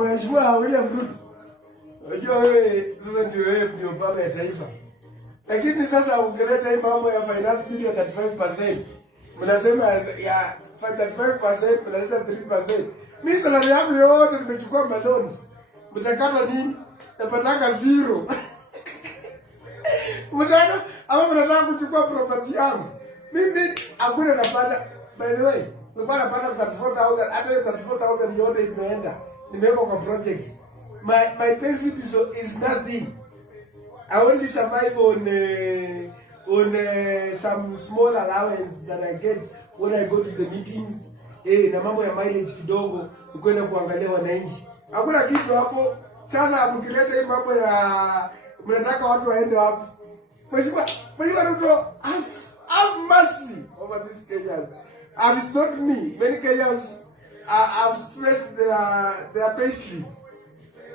Mheshimiwa William Ruto. Unajua wewe sasa ndio baba ya taifa. Lakini sasa ukileta hii mambo ya finance bill ya 35%, mnasema ya 35% mnaleta 3%. Mimi salary yangu yote nimechukua loans. Mtakata nini? Napataka zero. Mtaka ama mnataka kuchukua property yangu. Mimi hakuna napata. By the way, nilikuwa napata 34,000, hata 34,000 yote imeenda. Nimeweka kwa projects. My payslip is nothing. I only survive on some small allowance that I get when I go to the meetings. Na mambo ya mileage kidogo, ukwenda kuangalia wananchi. Hakuna kitu hapo. Sasa mkileta hii mambo ya mnataka watu waende hapo. Mheshimiwa Ruto, have mercy over these Kenyans. And it's not me. Many Kenyans have stressed their payslip.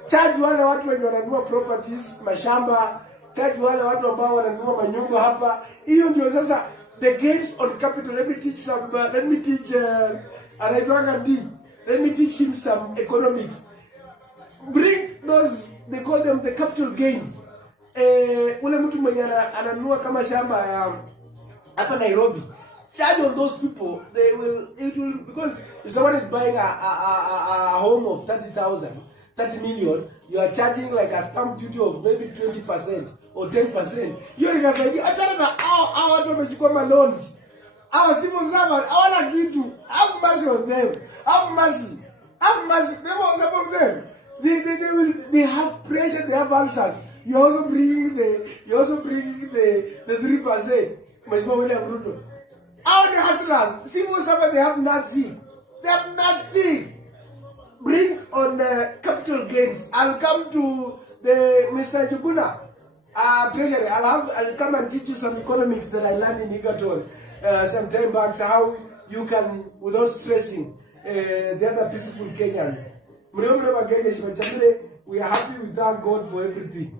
Charge wale watu wenye wananunua properties, mashamba, charge wale watu ambao wananunua manyumba hapa. Hiyo ndio sasa the gains on capital. Let me teach let me teach him some economics. Bring those, they call them the capital gains. Ule mtu mwenye ananunua kama shamba hapa Nairobi. Charge on those people, it will, because if someone is buying a home of 30 million, you are charging like a stamp duty of maybe 20% or 10%. Hiyo inasaidia. Achana na hao watu wamechukua loans. Hao civil servants hawana kitu. Have mercy on them. Have mercy. Have mercy. They will support them. They have pressure. They have answers. You also bring the 3%. Mheshimiwa William Ruto. All the hustlers, civil servants, they have nothing. They have nothing. Bring on the capital gains. I'll come to the Mr. Juguna, treasury. I'll come and teach you some economics that I learned in Egerton some time back. So how you can, without stressing, the other peaceful Kenyans. We are happy, we thank God for everything.